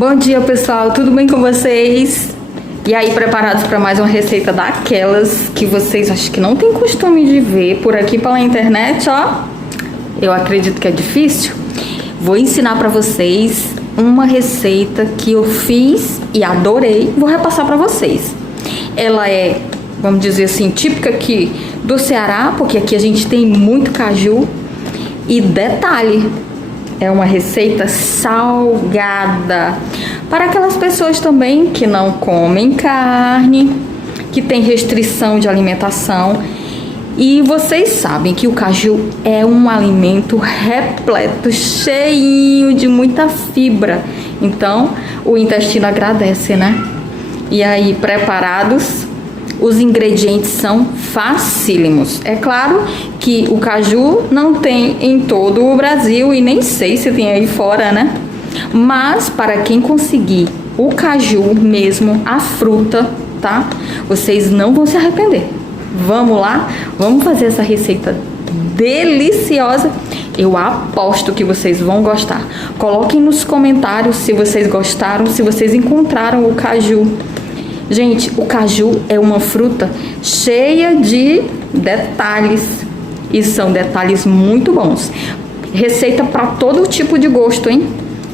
Bom dia, pessoal, tudo bem com vocês? E aí, preparados para mais uma receita daquelas que vocês acho que não tem costume de ver por aqui pela internet, ó? Eu acredito que é difícil. Vou ensinar para vocês uma receita que eu fiz e adorei. Vou repassar para vocês. Ela é, vamos dizer assim, típica aqui do Ceará, porque aqui a gente tem muito caju. E detalhe, é uma receita salgada para aquelas pessoas também que não comem carne, que tem restrição de alimentação. E vocês sabem que o caju é um alimento repleto, cheinho de muita fibra. Então, o intestino agradece, né? E aí, preparados? Os ingredientes são facílimos. É claro que o caju não tem em todo o Brasil e nem sei se tem aí fora, né? Mas para quem conseguir o caju mesmo, a fruta, tá? Vocês não vão se arrepender. Vamos lá? Vamos fazer essa receita deliciosa. Eu aposto que vocês vão gostar. Coloquem nos comentários se vocês gostaram, se vocês encontraram o caju. Gente, o caju é uma fruta cheia de detalhes e são detalhes muito bons. Receita para todo tipo de gosto, hein?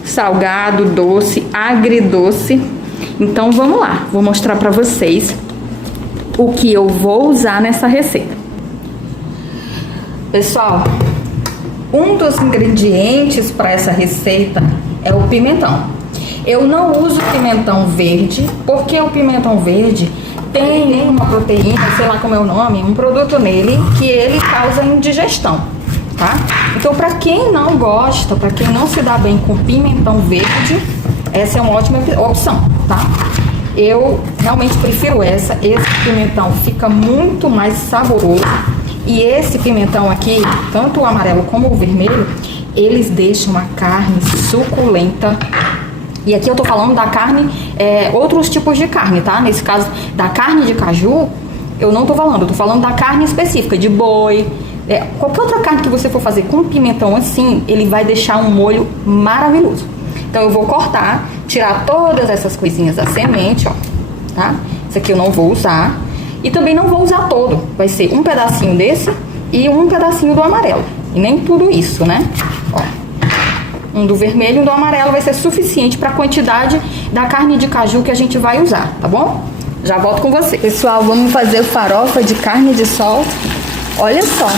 Salgado, doce, agridoce. Então vamos lá, vou mostrar para vocês o que eu vou usar nessa receita. Pessoal, um dos ingredientes para essa receita é o pimentão. Eu não uso pimentão verde, porque o pimentão verde tem uma proteína, sei lá como é o nome, um produto nele que ele causa indigestão, tá? Então, para quem não gosta, para quem não se dá bem com pimentão verde, essa é uma ótima opção, tá? Eu realmente prefiro essa. Esse pimentão fica muito mais saboroso. E esse pimentão aqui, tanto o amarelo como o vermelho, eles deixam a carne suculenta. E aqui eu tô falando da carne, outros tipos de carne, tá? Nesse caso, da carne de caju, eu não tô falando. Eu tô falando da carne específica, de boi. Qualquer outra carne que você for fazer com pimentão assim, ele vai deixar um molho maravilhoso. Então eu vou cortar, tirar todas essas coisinhas da semente, ó, tá? Isso aqui eu não vou usar. E também não vou usar todo. Vai ser um pedacinho desse e um pedacinho do amarelo. E nem tudo isso, né? Ó. Um do vermelho e um do amarelo vai ser suficiente para a quantidade da carne de caju que a gente vai usar, tá bom? Já volto com você. Pessoal, vamos fazer farofa de carne de sol. Olha só,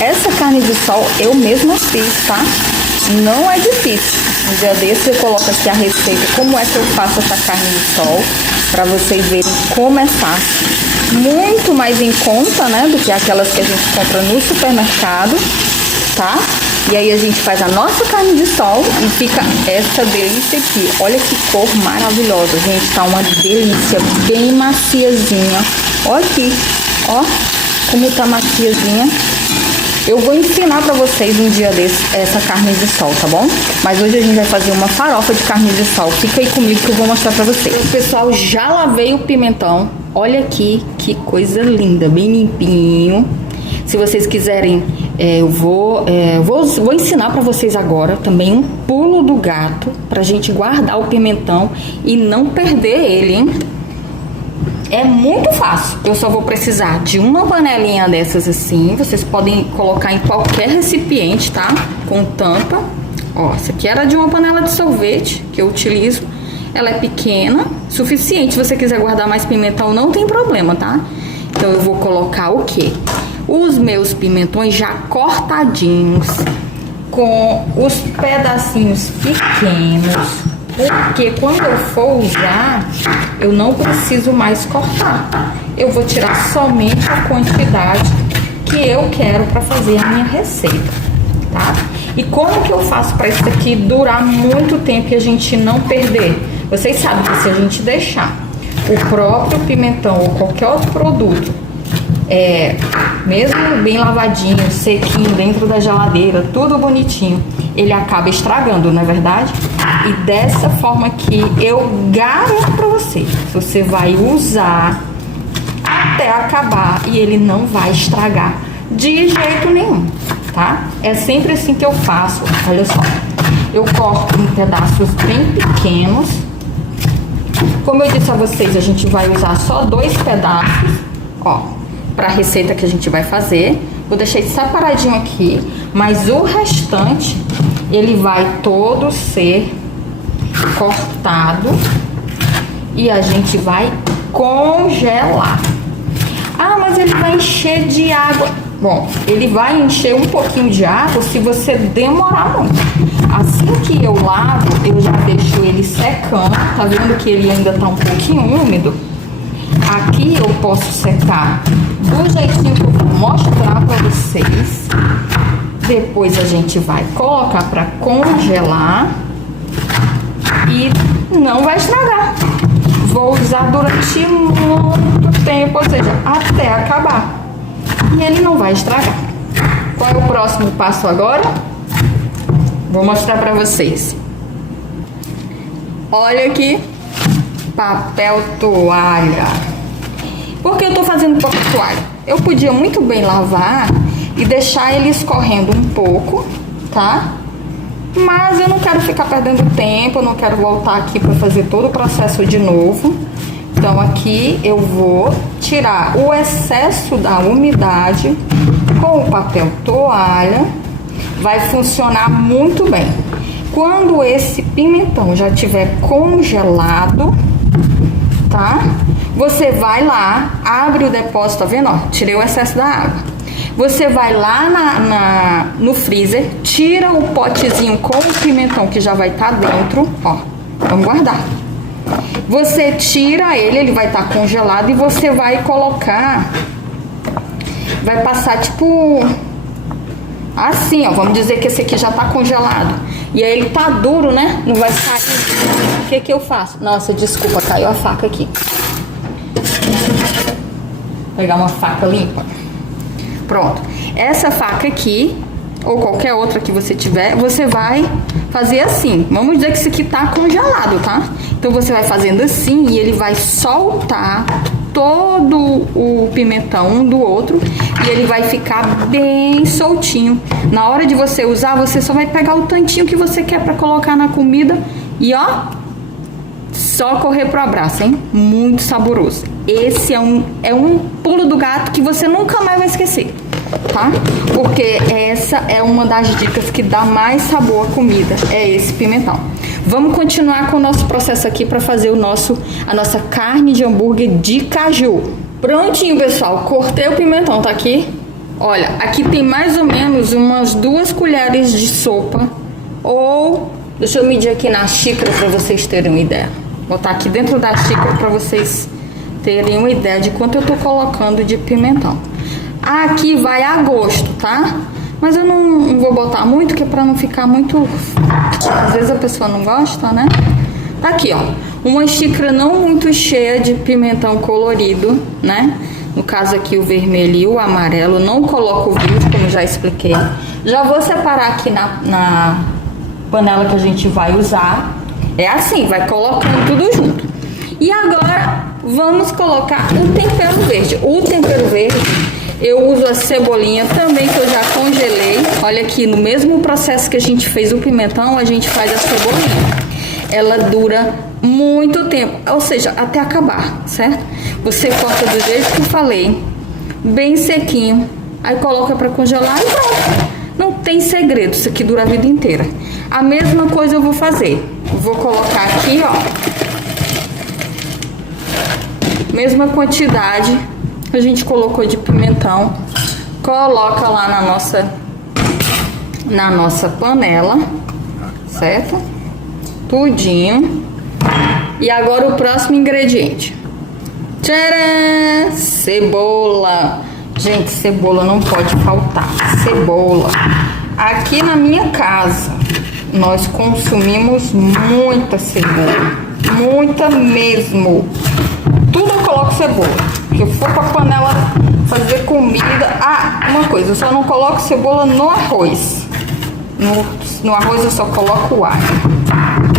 essa carne de sol eu mesma fiz, tá? Não é difícil. Um dia desse eu coloco aqui a receita, como é que eu faço essa carne de sol, para vocês verem como é fácil. Muito mais em conta, né, do que aquelas que a gente compra no supermercado, tá? E aí a gente faz a nossa carne de sol e fica essa delícia aqui. Olha que cor maravilhosa, gente. Tá uma delícia, bem maciazinha. Ó aqui, ó como tá maciazinha. Eu vou ensinar pra vocês um dia desse essa carne de sol, tá bom? Mas hoje a gente vai fazer uma farofa de carne de sol. Fica aí comigo que eu vou mostrar pra vocês. Pessoal, já lavei o pimentão. Olha aqui, que coisa linda, bem limpinho. Se vocês quiserem, eu vou ensinar para vocês agora também um pulo do gato pra gente guardar o pimentão e não perder ele, hein? É muito fácil. Eu só vou precisar de uma panelinha dessas assim. Vocês podem colocar em qualquer recipiente, tá? Com tampa. Ó, essa aqui era de uma panela de sorvete que eu utilizo. Ela é pequena, suficiente. Se você quiser guardar mais pimentão, não tem problema, tá? Então eu vou colocar o quê? Os meus pimentões já cortadinhos, com os pedacinhos pequenos, porque quando eu for usar, eu não preciso mais cortar. Eu vou tirar somente a quantidade que eu quero para fazer a minha receita, tá? E como que eu faço para isso aqui durar muito tempo e a gente não perder? Vocês sabem que se a gente deixar o próprio pimentão ou qualquer outro produto mesmo bem lavadinho, sequinho, dentro da geladeira, tudo bonitinho, ele acaba estragando, não é verdade? E dessa forma aqui, eu garanto pra você vai usar até acabar e ele não vai estragar de jeito nenhum, tá? É sempre assim que eu faço, olha só. eu corto em pedaços bem pequenos. Como eu disse a vocês, a gente vai usar só 2 pedaços, ó, para a receita que a gente vai fazer. Eu deixei separadinho aqui, mas o restante ele vai todo ser cortado e a gente vai congelar. Ah, mas ele vai encher de água. Bom, ele vai encher um pouquinho de água se você demorar muito. Assim que eu lavo, eu já deixo ele secando. Tá vendo que ele ainda tá um pouquinho úmido? Aqui eu posso secar do jeitinho que eu vou mostrar pra vocês. Depois a gente vai colocar pra congelar e não vai estragar. Vou usar durante muito tempo, ou seja, até acabar. E ele não vai estragar. Qual é o próximo passo agora? Vou mostrar pra vocês. Olha aqui, papel toalha. Por que eu tô fazendo papel toalha? Eu podia muito bem lavar e deixar ele escorrendo um pouco, tá? Mas eu não quero ficar perdendo tempo, eu não quero voltar aqui para fazer todo o processo de novo. Então aqui eu vou tirar o excesso da umidade com o papel toalha. Vai funcionar muito bem. Quando esse pimentão já estiver congelado, tá? Você vai lá, abre o depósito, tá vendo? Ó, tirei o excesso da água. Você vai lá no freezer, tira o potezinho com o pimentão que já vai estar dentro, ó, vamos guardar. Você tira ele, ele vai estar congelado e você vai colocar, vai passar tipo assim, ó, vamos dizer que esse aqui já tá congelado. E aí ele tá duro, né? Não vai sair. O que que eu faço? Nossa, desculpa, caiu a faca aqui. Vou pegar uma faca limpa. Pronto. Essa faca aqui, ou qualquer outra que você tiver, você vai fazer assim. Vamos dizer que isso aqui tá congelado, tá? Então você vai fazendo assim e ele vai soltar todo o pimentão um do outro e ele vai ficar bem soltinho. Na hora de você usar, você só vai pegar o tantinho que você quer pra colocar na comida e ó, só correr pro abraço, hein? Muito saboroso. Esse é um pulo do gato que você nunca mais vai esquecer, tá? Porque essa é uma das dicas que dá mais sabor à comida, é esse pimentão. Vamos continuar com o nosso processo aqui para fazer a nossa carne de hambúrguer de caju. Prontinho, pessoal. Cortei o pimentão, tá aqui? Olha, aqui tem mais ou menos umas 2 colheres de sopa. Ou, deixa eu medir aqui na xícara para vocês terem uma ideia. Vou botar aqui dentro da xícara para vocês terem uma ideia de quanto eu tô colocando de pimentão. Aqui vai a gosto, tá? Mas eu não vou botar muito, que é pra não ficar muito... Às vezes a pessoa não gosta, né? Tá aqui, ó. Uma xícara não muito cheia de pimentão colorido, né? No caso aqui o vermelho e o amarelo. Não coloco o verde, como já expliquei. Já vou separar aqui na panela que a gente vai usar. É assim, vai colocando tudo junto. E agora vamos colocar o tempero verde. O tempero verde... Eu uso a cebolinha também, que eu já congelei. Olha aqui, no mesmo processo que a gente fez o pimentão, a gente faz a cebolinha. Ela dura muito tempo, ou seja, até acabar, certo? Você corta do jeito que eu falei, bem sequinho. Aí coloca para congelar e pronto. Não tem segredo, isso aqui dura a vida inteira. A mesma coisa eu vou fazer. Vou colocar aqui, ó. Mesma quantidade a gente colocou de pimentão, coloca lá na nossa panela, certo? Tudinho. E agora o próximo ingrediente. Tcharam! Cebola. Gente, cebola não pode faltar. Cebola. Aqui na minha casa, nós consumimos muita cebola. Muita mesmo. Tudo eu coloco cebola. Se eu for pra panela fazer comida... Ah, uma coisa, eu só não coloco cebola no arroz. No arroz eu só coloco o alho.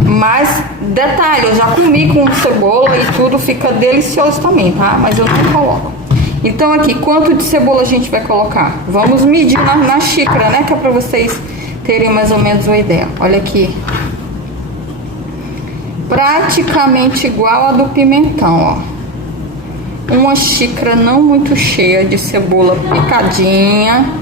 Mas, detalhe, eu já comi com cebola e tudo, fica delicioso também, tá? Mas eu não coloco. Então aqui, quanto de cebola a gente vai colocar? Vamos medir na xícara, né? Que é pra vocês terem mais ou menos uma ideia. Olha aqui. Praticamente igual a do pimentão, ó. Uma xícara não muito cheia de cebola picadinha.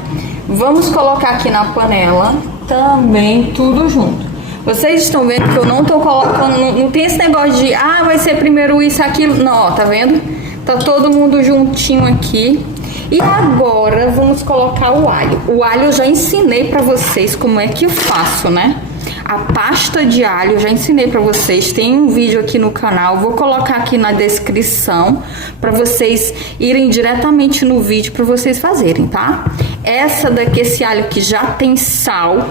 Vamos colocar aqui na panela também tudo junto. Vocês estão vendo que eu não tô colocando, não tem esse negócio de, vai ser primeiro isso, aquilo. Não, ó, tá vendo? Tá todo mundo juntinho aqui. E agora vamos colocar o alho. O alho eu já ensinei pra vocês como é que eu faço, né? A pasta de alho eu já ensinei pra vocês. Tem um vídeo aqui no canal. Vou colocar aqui na descrição pra vocês irem diretamente no vídeo pra vocês fazerem, tá? Essa daqui, esse alho aqui já tem sal.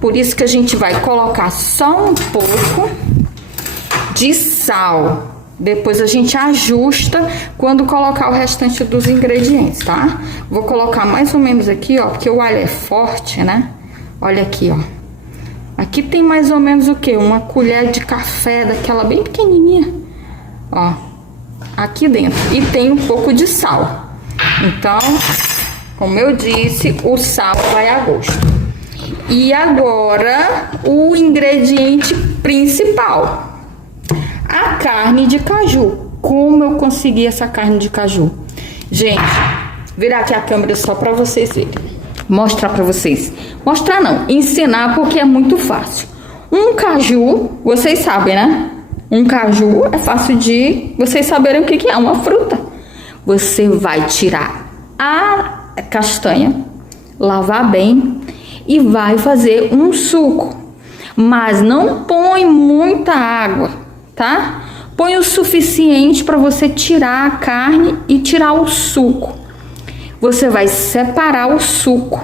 Por isso que a gente vai colocar só um pouco de sal. Depois a gente ajusta quando colocar o restante dos ingredientes, tá? Vou colocar mais ou menos aqui, ó, porque o alho é forte, né? Olha aqui, ó. Aqui tem mais ou menos o quê? Uma colher de café daquela bem pequenininha, ó. Aqui dentro. E tem um pouco de sal. Então, como eu disse, o sal vai a gosto. E agora, o ingrediente principal. A carne de caju. Como eu consegui essa carne de caju? Gente, virar aqui a câmera só pra vocês verem. Mostrar pra vocês. Mostrar não, ensinar porque é muito fácil. Um caju, vocês sabem, né? Um caju é fácil de vocês saberem o que é, uma fruta. Você vai tirar a castanha, lavar bem e vai fazer um suco. Mas não põe muita água, tá? Põe o suficiente para você tirar a carne e tirar o suco. Você vai separar o suco.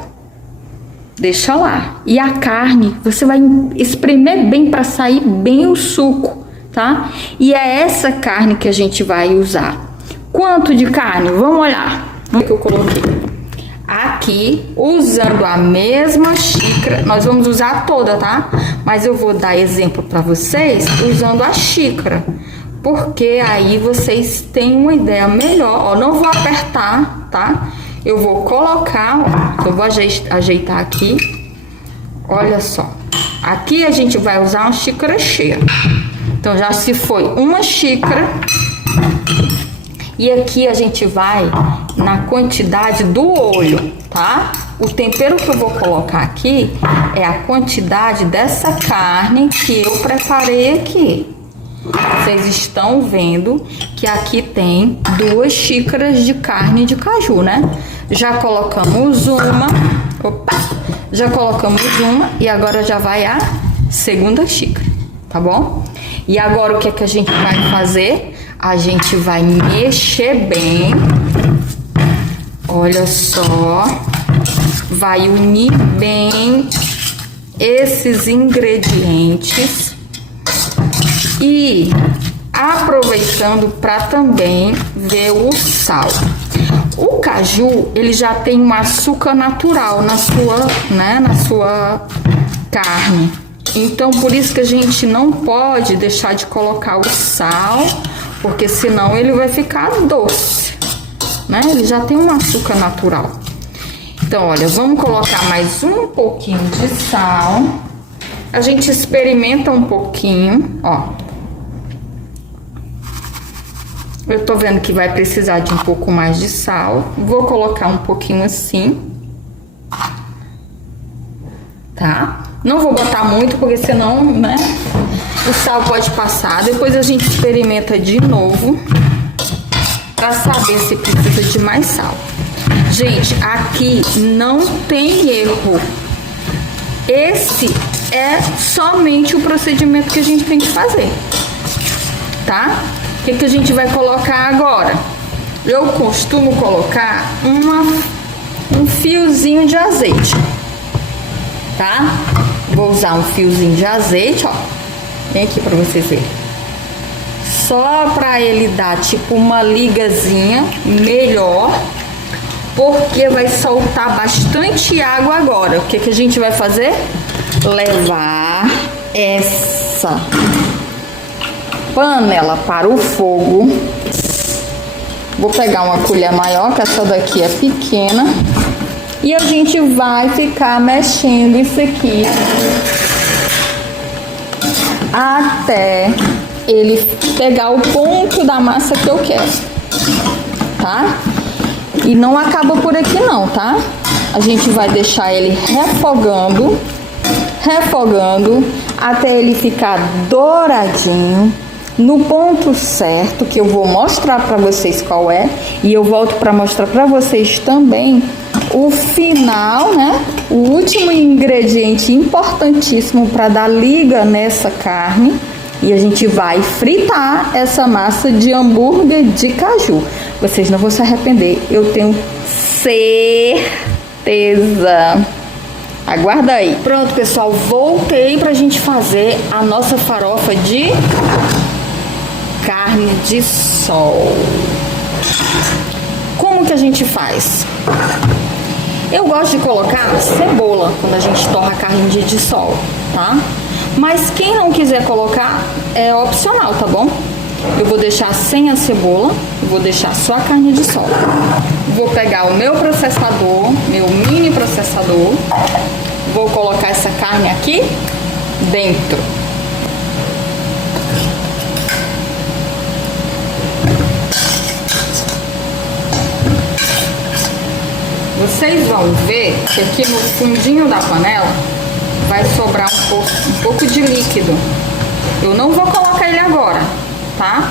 Deixa lá. E a carne, você vai espremer bem para sair bem o suco, tá? E é essa carne que a gente vai usar. Quanto de carne? Vamos olhar. O que eu coloquei? Aqui, usando a mesma xícara, nós vamos usar toda, tá? Mas eu vou dar exemplo para vocês usando a xícara, porque aí vocês têm uma ideia melhor. Ó, não vou apertar, tá? Eu vou colocar, ó, eu vou ajeitar aqui. Olha só. Aqui a gente vai usar uma xícara cheia. Então já se foi uma xícara. E aqui a gente vai na quantidade do olho, tá? O tempero que eu vou colocar aqui é a quantidade dessa carne que eu preparei aqui. Vocês estão vendo que aqui tem 2 xícaras de carne de caju, né? Já colocamos uma, já colocamos uma e agora já vai a segunda xícara, tá bom? E agora o que é que a gente vai fazer? A gente vai mexer bem. Olha só. Vai unir bem esses ingredientes. E aproveitando para também ver o sal. O caju, ele já tem um açúcar natural na sua carne. Então, por isso que a gente não pode deixar de colocar o sal, porque senão ele vai ficar doce, né? Ele já tem um açúcar natural. Então, olha, vamos colocar mais um pouquinho de sal. A gente experimenta um pouquinho, ó. Eu tô vendo que vai precisar de um pouco mais de sal. Vou colocar um pouquinho assim, tá? Não vou botar muito, porque senão, né, o sal pode passar. Depois a gente experimenta de novo pra saber se precisa de mais sal. Gente, aqui não tem erro. Esse é somente o procedimento que a gente tem que fazer, tá? O que a gente vai colocar agora? Eu costumo colocar um fiozinho de azeite, tá? Vou usar um fiozinho de azeite, ó. Vem aqui pra vocês verem. Só pra ele dar tipo uma ligazinha melhor, porque vai soltar bastante água agora. O que a gente vai fazer? Levar essa panela para o fogo. Vou pegar uma colher maior, que essa daqui é pequena, E a gente vai ficar mexendo isso aqui até ele pegar o ponto da massa que eu quero, tá? E não acaba por aqui não, tá? A gente vai deixar ele refogando até ele ficar douradinho no ponto certo, que eu vou mostrar para vocês qual é, e eu volto para mostrar para vocês também o final, né? O último ingrediente importantíssimo para dar liga nessa carne. E a gente vai fritar essa massa de hambúrguer de caju. Vocês não vão se arrepender, eu tenho certeza. Aguarda aí. Pronto, pessoal, voltei pra gente fazer a nossa farofa de carne de sol. Como que a gente faz? Eu gosto de colocar cebola quando a gente torra a carne de sol, tá? Mas quem não quiser colocar, é opcional, tá bom? Eu vou deixar sem a cebola, eu vou deixar só a carne de sol. Vou pegar o meu processador, meu mini processador, vou colocar essa carne aqui dentro. Vocês vão ver que aqui no fundinho da panela vai sobrar um pouco de líquido. Eu não vou colocar ele agora, tá?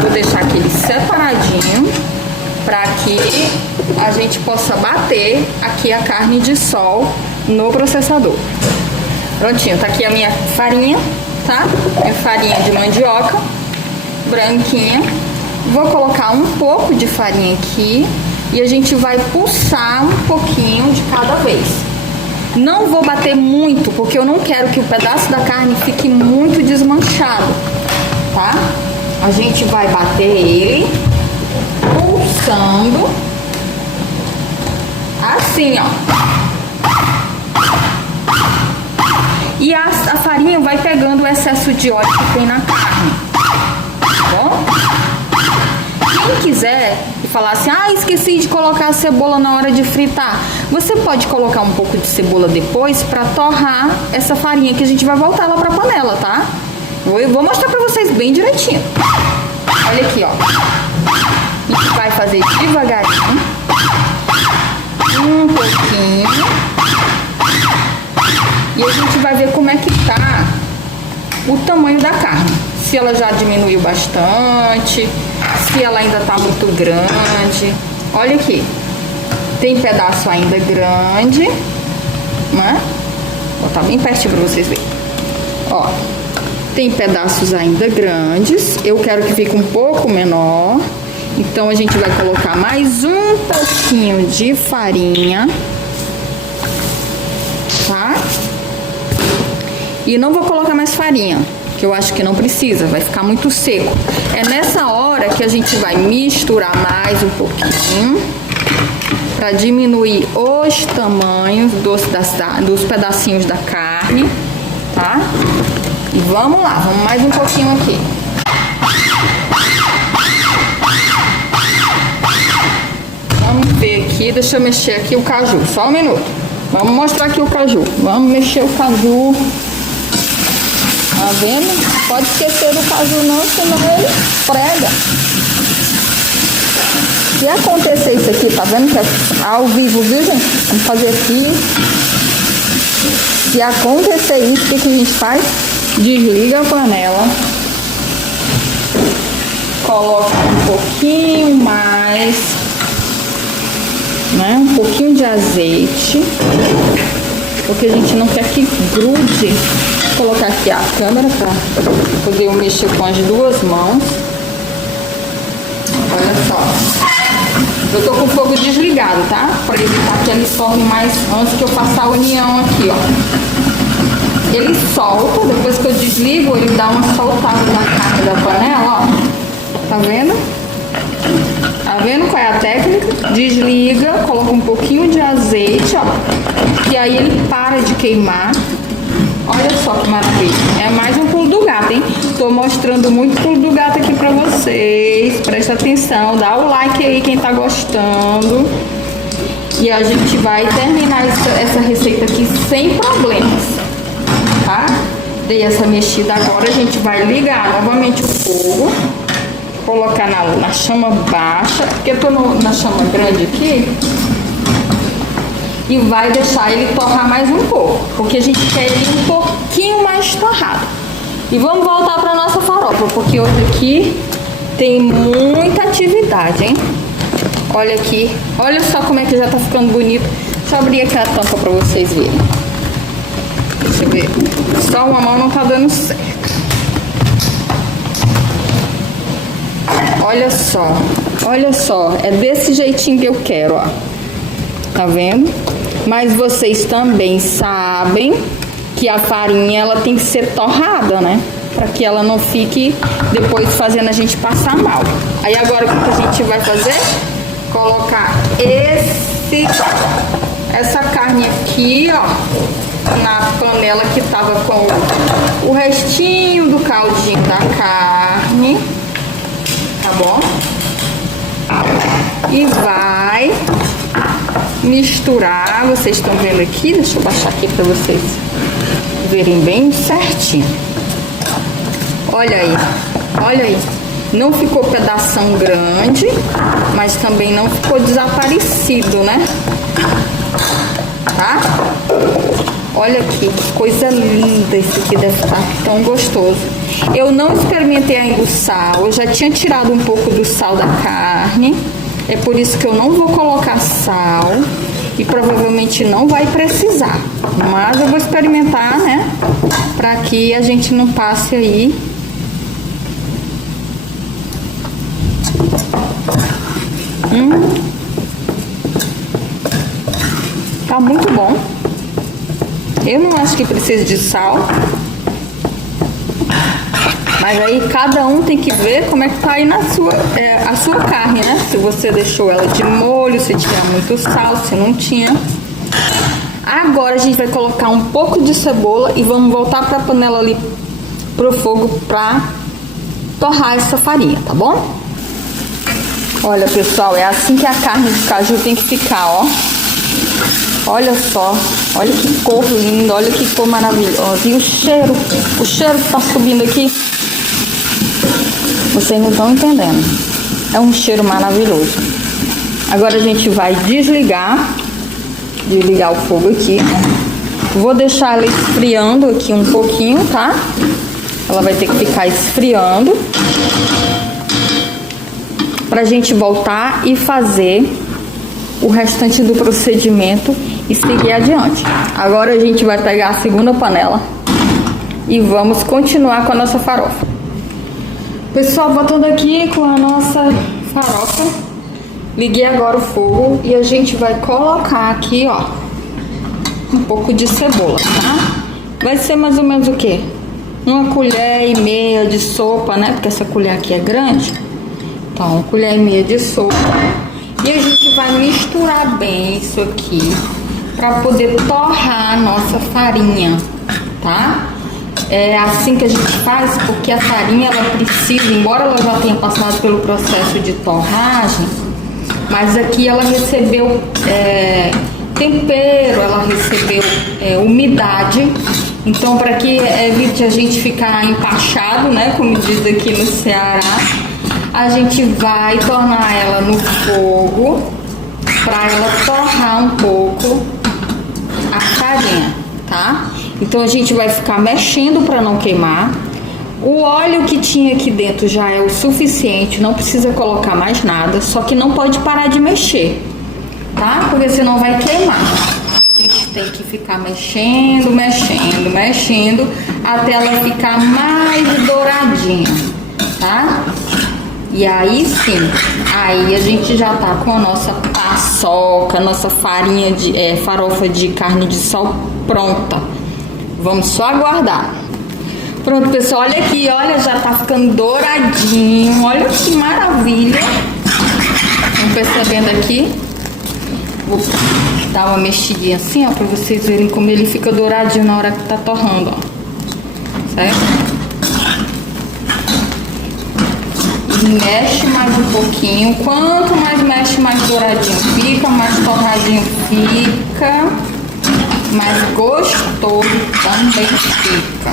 Vou deixar aqui ele separadinho para que a gente possa bater aqui a carne de sol no processador. Prontinho, tá aqui a minha farinha, tá? Minha farinha de mandioca, branquinha. Vou colocar um pouco de farinha aqui e a gente vai pulsar um pouquinho de cada vez. Não vou bater muito, porque eu não quero que o pedaço da carne fique muito desmanchado, tá? A gente vai bater ele pulsando assim, ó. E a farinha vai pegando o excesso de óleo que tem na carne, tá bom? Quem quiser e falar assim, ah, esqueci de colocar a cebola na hora de fritar, você pode colocar um pouco de cebola depois para torrar essa farinha, que a gente vai voltar lá pra panela, tá? Eu vou mostrar pra vocês bem direitinho. Olha aqui, ó. A gente vai fazer devagarinho, um pouquinho, e a gente vai ver como é que tá o tamanho da carne. Se ela já diminuiu bastante, se ela ainda tá muito grande. Olha aqui, tem pedaço ainda grande, né? Vou botar bem pertinho pra vocês verem. Ó, tem pedaços ainda grandes. Eu quero que fique um pouco menor. Então a gente vai colocar mais um pouquinho de farinha, tá? E não vou colocar mais farinha, que eu acho que não precisa, vai ficar muito seco. É nessa hora que a gente vai misturar mais um pouquinho para diminuir os tamanhos dos pedacinhos da carne, tá? E vamos lá, vamos mais um pouquinho aqui. Vamos ver aqui, deixa eu mexer aqui o caju, só um minuto. Vamos mostrar aqui o caju, vamos mexer o caju. Tá vendo? Pode esquecer do caju não, senão ele prega. Se acontecer isso aqui, tá vendo que é ao vivo, viu, gente? Vamos fazer aqui. Se acontecer isso, o que a gente faz? Desliga a panela. Coloca um pouquinho mais, né? Um pouquinho de azeite. Porque a gente não quer que grude. Vou colocar aqui a câmera para poder eu mexer com as duas mãos. Olha só. Eu tô com o fogo desligado, tá? Para evitar que ele forme mais antes que eu faça a união aqui, ó. Ele solta, depois que eu desligo, ele dá uma soltada na carne da panela, ó. Tá vendo? Tá vendo qual é a técnica? Desliga, coloca um pouquinho de azeite, ó. E aí ele para de queimar. Olha só que maravilha. É mais um pulo do gato, hein? Tô mostrando muito pulo do gato aqui pra vocês. Presta atenção, dá o like aí quem tá gostando. E a gente vai terminar essa receita aqui sem problemas, tá? Dei essa mexida agora, a gente vai ligar novamente o fogo, colocar na chama baixa, porque eu tô na chama grande aqui, e vai deixar ele torrar mais um pouco, porque a gente quer ele um pouquinho mais torrado. E vamos voltar para nossa farofa, porque hoje aqui tem muita atividade, hein? Olha aqui, olha só como é que já tá ficando bonito. Deixa eu abrir aqui a tampa para vocês verem. Deixa eu ver, só uma mão não tá dando certo. Olha só, é desse jeitinho que eu quero, ó. Tá vendo? Mas vocês também sabem que a farinha ela tem que ser torrada, né? Para que ela não fique depois fazendo a gente passar mal. Aí agora o que a gente vai fazer? Colocar essa carne aqui, ó, na panela que tava com o restinho do caldinho da carne, tá bom? E vai misturar, vocês estão vendo aqui, deixa eu baixar aqui para vocês verem bem certinho. Olha aí, não ficou pedação grande, mas também não ficou desaparecido, né? Tá? Olha aqui, que coisa linda, esse aqui deve estar tão gostoso. Eu não experimentei ainda o sal, eu já tinha tirado um pouco do sal da carne, é por isso que eu não vou colocar sal e provavelmente não vai precisar, mas eu vou experimentar, né? Para que a gente não passe aí. Tá muito bom. Eu não acho que precisa de sal, mas aí cada um tem que ver como é que tá aí a sua carne, né? Se você deixou ela de molho, se tinha muito sal, se não tinha. Agora a gente vai colocar um pouco de cebola e vamos voltar para a panela ali pro fogo para torrar essa farinha, tá bom? Olha, pessoal, é assim que a carne de caju tem que ficar, ó. Olha só, olha que cor linda, olha que cor maravilhosa. E o cheiro que tá subindo aqui, vocês não estão entendendo. É um cheiro maravilhoso. Agora a gente vai desligar o fogo aqui. Vou deixar ela esfriando aqui um pouquinho, tá? Ela vai ter que ficar esfriando pra gente voltar e fazer o restante do procedimento e seguir adiante. Agora a gente vai pegar a segunda panela e vamos continuar com a nossa farofa. Pessoal, voltando aqui com a nossa farofa, liguei agora o fogo e a gente vai colocar aqui, ó, um pouco de cebola, tá? Vai ser mais ou menos o quê? 1,5 colher de sopa, né? Porque essa colher aqui é grande. Então, 1,5 colher de sopa. E a gente vai misturar bem isso aqui para poder torrar a nossa farinha, tá? É assim que a gente faz, porque a farinha ela precisa, embora ela já tenha passado pelo processo de torragem, mas aqui ela recebeu tempero, ela recebeu umidade. Então, para que evite a gente ficar empachado, né, como diz aqui no Ceará, a gente vai tornar ela no fogo para ela torrar um pouco a farinha, tá? Então a gente vai ficar mexendo para não queimar. O óleo que tinha aqui dentro já é o suficiente, não precisa colocar mais nada, só que não pode parar de mexer, tá? Porque senão vai queimar. A gente tem que ficar mexendo até ela ficar mais douradinha, tá? E aí sim, aí a gente já tá com a nossa paçoca, nossa farinha farofa de carne de sol pronta. Vamos só aguardar. Pronto, pessoal, olha aqui, olha, já tá ficando douradinho. Olha que maravilha. Estão percebendo aqui? Vou dar uma mexidinha assim, ó, pra vocês verem como ele fica douradinho na hora que tá torrando, ó. Certo? Mexe mais um pouquinho. Quanto mais mexe, mais douradinho fica, mais torradinho fica, mais gostoso também fica.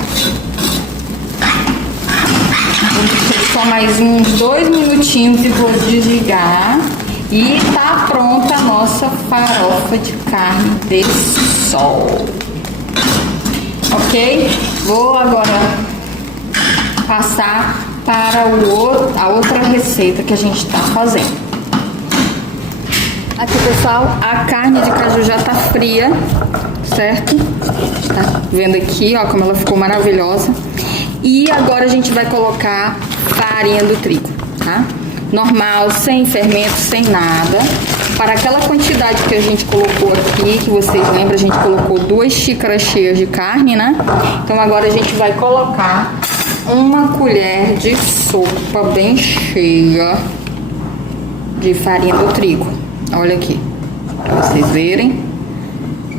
Vou deixar só mais uns 2 minutinhos e vou desligar. E tá pronta a nossa farofa de carne de sol. Ok? Vou agora passar para a outra receita que a gente está fazendo. Aqui, pessoal, a carne de caju já tá fria, certo? Tá vendo aqui, ó, como ela ficou maravilhosa. E agora a gente vai colocar farinha do trigo, tá? Normal, sem fermento, sem nada. Para aquela quantidade que a gente colocou aqui, que vocês lembram, a gente colocou 2 xícaras cheias de carne, né? Então agora a gente vai colocar uma colher de sopa bem cheia de farinha do trigo. Olha aqui, para vocês verem,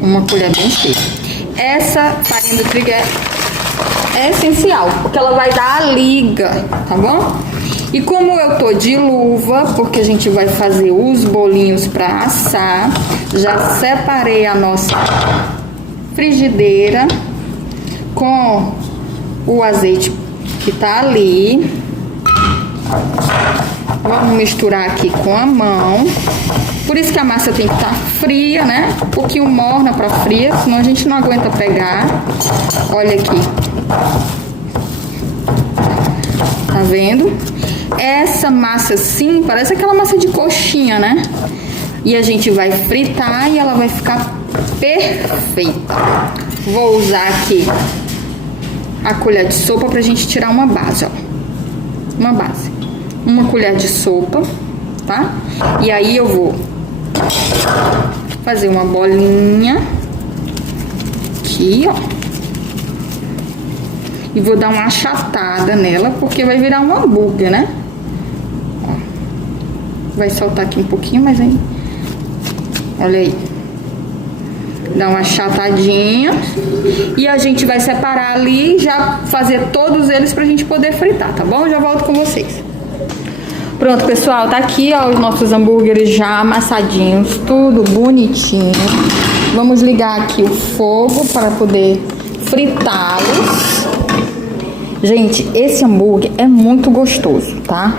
uma colher bem cheia. Essa farinha do trigo é essencial, porque ela vai dar a liga, tá bom? E como eu tô de luva, porque a gente vai fazer os bolinhos para assar, já separei a nossa frigideira com o azeite que tá ali. Vamos misturar aqui com a mão. Por isso que a massa tem que estar fria, né? Um pouquinho morna para fria, senão a gente não aguenta pegar. Olha aqui. Tá vendo? Essa massa assim, parece aquela massa de coxinha, né? E a gente vai fritar e ela vai ficar perfeita. Vou usar aqui a colher de sopa pra gente tirar uma base, ó. Uma base. Uma colher de sopa, tá? E aí eu vou fazer uma bolinha aqui, ó. E vou dar uma achatada nela, porque vai virar um hambúrguer, né? Ó. Vai soltar aqui um pouquinho, mas aí... Olha aí. Dá uma achatadinha. E a gente vai separar ali e já fazer todos eles pra gente poder fritar, tá bom? Eu já volto com vocês. Pronto, pessoal, tá aqui, ó, os nossos hambúrgueres já amassadinhos, tudo bonitinho. Vamos ligar aqui o fogo para poder fritá-los. Gente, esse hambúrguer é muito gostoso, tá?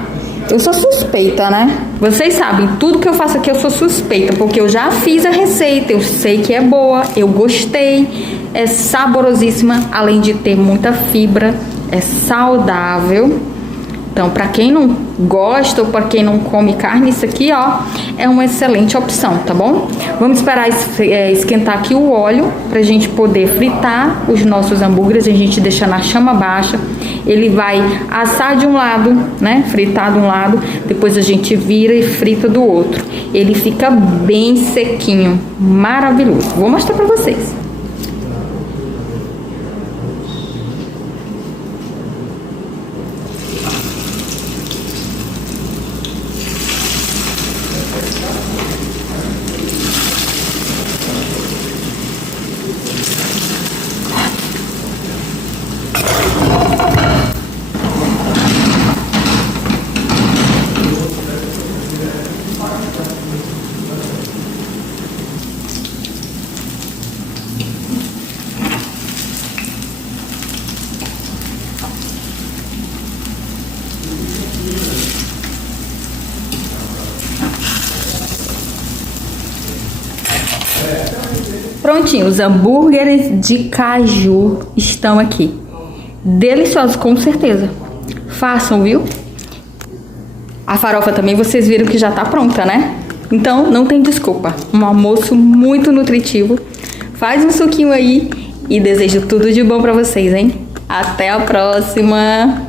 Eu sou suspeita, né? Vocês sabem, tudo que eu faço aqui eu sou suspeita, porque eu já fiz a receita, eu sei que é boa, eu gostei, é saborosíssima, além de ter muita fibra, é saudável. Então, para quem não gosta ou para quem não come carne, isso aqui, ó, é uma excelente opção, tá bom? Vamos esperar esquentar aqui o óleo pra gente poder fritar os nossos hambúrgueres. A gente deixa na chama baixa. Ele vai assar de um lado, né? Fritar de um lado. Depois a gente vira e frita do outro. Ele fica bem sequinho, maravilhoso. Vou mostrar pra vocês. Prontinho, os hambúrgueres de caju estão aqui. Deliciosos, com certeza. Façam, viu? A farofa também vocês viram que já tá pronta, né? Então, não tem desculpa. Um almoço muito nutritivo. Faz um suquinho aí e desejo tudo de bom pra vocês, hein? Até a próxima!